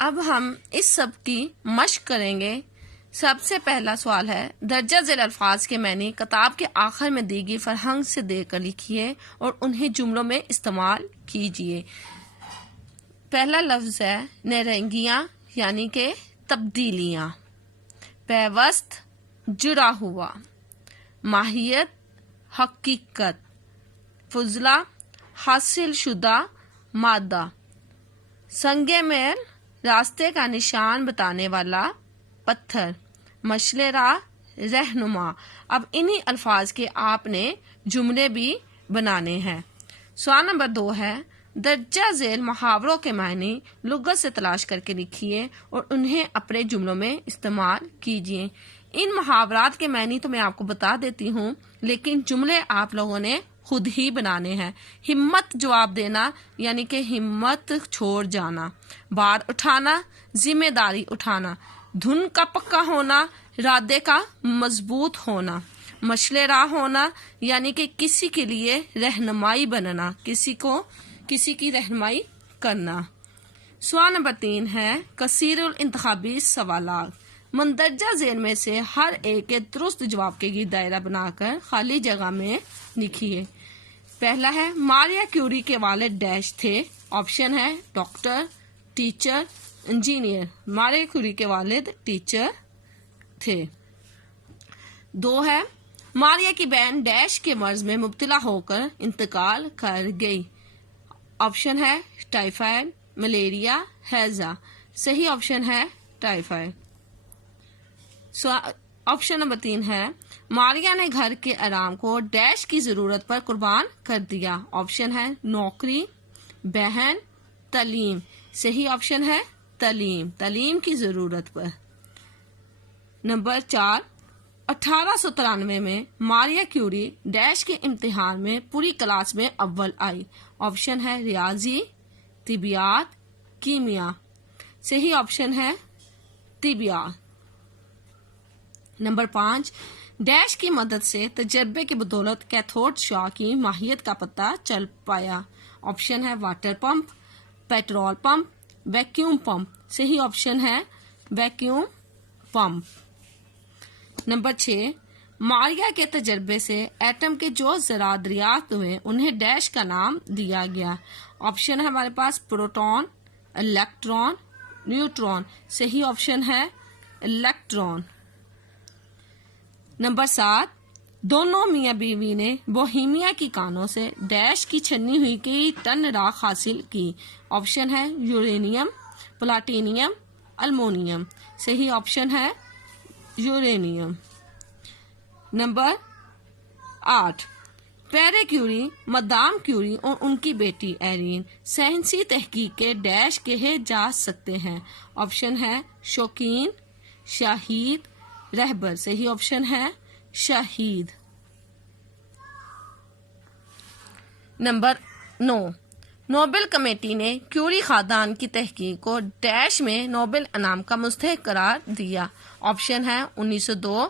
اب ہم اس سب کی مشق کریں گے۔ سب سے پہلا سوال ہے، درجہ ذیل الفاظ کے معنی کتاب کے آخر میں دی گئی فرہنگ سے دے کر لکھیے اور انہیں جملوں میں استعمال کیجیے۔ پہلا لفظ ہے نرنگیاں یعنی کہ تبدیلیاں، پیوست جڑا ہوا، ماہیت حقیقت، فضلہ حاصل شدہ مادہ، سنگ میل راستے کا نشان بتانے والا پتھر، مشعل راہ رہنما۔ اب انہی الفاظ کے آپ نے جملے بھی بنانے ہیں۔ سوال نمبر 2 ہے، درجہ ذیل محاوروں کے معنی لغت سے تلاش کر کے لکھیے اور انہیں اپنے جملوں میں استعمال کیجیے۔ ان محاورات کے معنی تو میں آپ کو بتا دیتی ہوں، لیکن جملے آپ لوگوں نے خود ہی بنانے ہیں۔ ہمت جواب دینا یعنی کہ ہمت چھوڑ جانا، بار اٹھانا ذمہ داری اٹھانا، دھن کا پکا ہونا ارادے کا مضبوط ہونا، مشعل راہ ہونا یعنی کہ کسی کے لیے رہنمائی بننا، کسی کی رہنمائی کرنا۔ سوال نمبر 3 ہے، کثیر الانتخابی سوالات۔ مندرجہ ذیل میں سے ہر ایک کے درست جواب کے گرد دائرہ بنا کر خالی جگہ میں لکھیے۔ پہلا ہے، ماریا کیوری کے والد ڈیش تھے۔ آپشن ہے ڈاکٹر، ٹیچر، انجینئر۔ ماریا کیوری کے والد ٹیچر تھے۔ 2 ہے، ماریا کی بہن ڈیش کے مرض میں مبتلا ہو کر انتقال کر گئی۔ آپشن ہے ٹائیفائڈ، ملیریا، ہیضہ۔ صحیح آپشن ہے ٹائیفائڈ۔ آپشن نمبر 3 ہے، ماریا نے گھر کے آرام کو ڈیش کی ضرورت پر قربان کر دیا۔ آپشن ہے نوکری، بہن، تعلیم۔ صحیح آپشن ہے تعلیم کی ضرورت پر۔ نمبر 4، 1893 میں ماریا کیوری ڈیش کے امتحان میں پوری کلاس میں اول آئی۔ آپشن ہے ریاضی، طبیعیات، کیمیا۔ صحیح آپشن ہے طبیعیات۔ نمبر 5، ڈیش کی مدد سے تجربے کی بدولت کیتھوڈ شعاع کی ماہیت کا پتہ چل پایا۔ آپشن ہے water pump, petrol pump, vacuum pump. صحیح آپشن ہے ویکیوم پمپ۔ نمبر 6، ماریا کے تجربے سے ایٹم کے جو ذرات دریافت ہوئے انہیں ڈیش کا نام دیا گیا۔ آپشن ہے ہمارے پاس پروٹون، الیکٹران، نیوٹرون۔ صحیح آپشن ہے الیکٹران۔ نمبر 7، دونوں میاں بیوی نے بوہیمیا کی کانوں سے ڈیش کی چھنی ہوئی کئی ٹن راکھ حاصل کی۔ آپشن ہے یورینیم، پلاٹینیم، المونیم۔ صحیح آپشن ہے یورینیم۔ نمبر 8، پیرے کیوری، مدام کیوری اور ان کی بیٹی ایرین سائنسی تحقیق کے ڈیش کہے جا سکتے ہیں۔ آپشن ہے شوقین، شاہد، رہبر۔ صحیح آپشن ہے شاہد۔ نمبر 9، نوبل کمیٹی نے کیوری خاندان کی تحقیق کو ڈیش میں نوبل انعام کا مستحق قرار دیا۔ آپشن ہے 1902،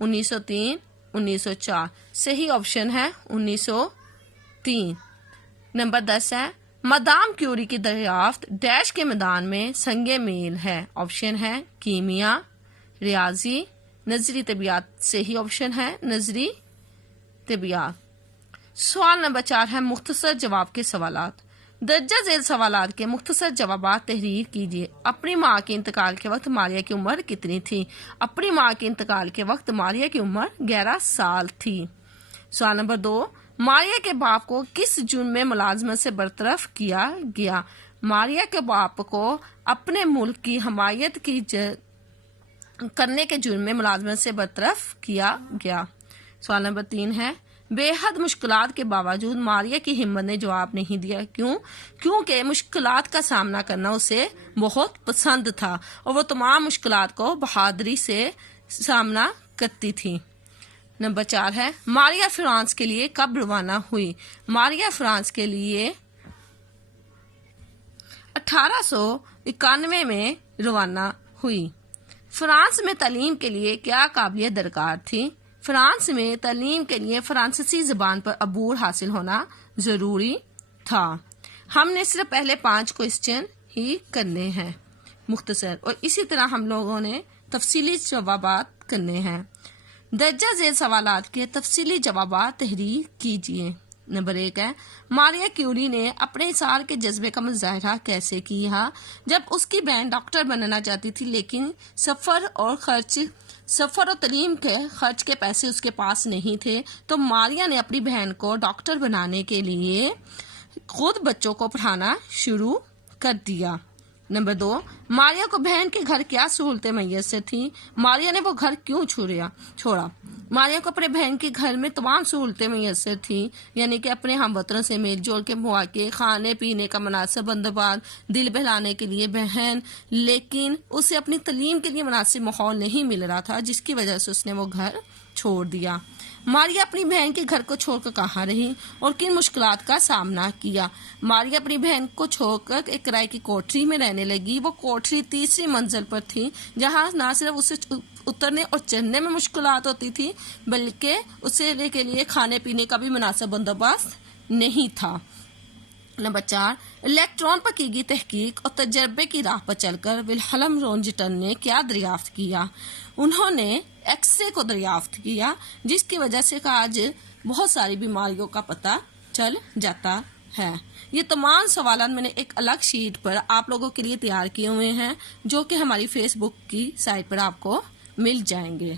1903، 1904۔ صحیح آپشن ہے 1903۔ نمبر 10 ہے، مدام کیوری کی دریافت ڈیش کے میدان میں سنگ میل ہے۔ آپشن ہے کیمیا، ریاضی، نظری طبیعت۔ صحیح آپشن ہے نظری طبیعت۔ سوال نمبر 4 ہے، مختصر جواب کے سوالات۔ درجہ ذیل سوالات کے مختصر جوابات تحریر کیجیے۔ اپنی ماں کے انتقال کے وقت ماریا کی عمر کتنی تھی؟ اپنی ماں کے انتقال کے وقت ماریا کی عمر 11 سال تھی۔ سوال نمبر 2، ماریا کے باپ کو کس جرم میں ملازمت سے برطرف کیا گیا؟ ماریا کے باپ کو اپنے ملک کی حمایت کرنے کے جرم میں ملازمت سے برطرف کیا گیا۔ سوال نمبر 3 ہے، بے حد مشکلات کے باوجود ماریا کی ہمت نے جواب نہیں دیا۔ کیونکہ مشکلات کا سامنا کرنا اسے بہت پسند تھا اور وہ تمام مشکلات کو بہادری سے سامنا کرتی تھی۔ نمبر 4 ہے، ماریا فرانس کے لیے کب روانہ ہوئی؟ ماریا فرانس کے لیے 1891 میں روانہ ہوئی۔ فرانس میں تعلیم کے لیے کیا قابلیت درکار تھی؟ فرانس میں تعلیم کے لیے فرانسیسی زبان پر عبور حاصل ہونا ضروری تھا۔ ہم نے صرف پہلے 5 کوسچن ہی کرنے ہیں۔ مختصر، اور اسی طرح ہم لوگوں نے تفصیلی جوابات کرنے ہیں۔ درجہ ذیل سوالات کے تفصیلی جوابات تحریر کیجیے۔ نمبر 1 ہے، ماریا کیوری نے اپنے اصرار کے جذبے کا مظاہرہ کیسے کیا؟ جب اس کی بہن ڈاکٹر بننا چاہتی تھی لیکن سفر اور تعلیم کے خرچ کے پیسے اس کے پاس نہیں تھے، تو ماریا نے اپنی بہن کو ڈاکٹر بنانے کے لیے خود بچوں کو پڑھانا شروع کر دیا۔ نمبر 2، ماریا کو بہن کے گھر کیا سہولتیں میسر تھیں؟ ماریا نے وہ گھر کیوں چھوڑا؟ ماریا کو اپنے بہن کے گھر میں تمام سہولتیں میسر تھیں، یعنی کہ اپنے ہم وطنوں سے میل جول کے مواقع، کھانے پینے کا مناسب بندوبست، دل بہلانے کے لیے بہن، لیکن اسے اپنی تعلیم کے لیے مناسب ماحول نہیں مل رہا تھا، جس کی وجہ سے اس نے وہ گھر چھوڑ دیا۔ ماریا اپنی بہن کے گھر کو چھوڑ کر کہاں رہی اور کن مشکلات کا سامنا کیا؟ ماریا اپنی بہن کو چھوڑ کر ایک کرائے کی کوٹری میں رہنے لگی۔ وہ کوٹری 3ری منزل پر تھی، جہاں نہ صرف اسے اترنے اور چڑھنے میں مشکلات ہوتی تھی، بلکہ اسے کے لیے کھانے پینے کا بھی مناسب بندوبست نہیں تھا۔ نمبر 4، الیکٹران پر کی گئی تحقیق اور تجربے کی راہ پر چل کر ولہلم رونجٹن نے کیا دریافت کیا؟ انہوں نے ایکس رے کو دریافت کیا، جس کی وجہ سے آج بہت ساری بیماریوں کا پتہ چل جاتا ہے۔ یہ تمام سوالات میں نے ایک الگ شیٹ پر آپ لوگوں کے لیے تیار کیے ہوئے ہیں، جو کہ ہماری فیس بک کی سائٹ پر آپ کو مل جائیں گے۔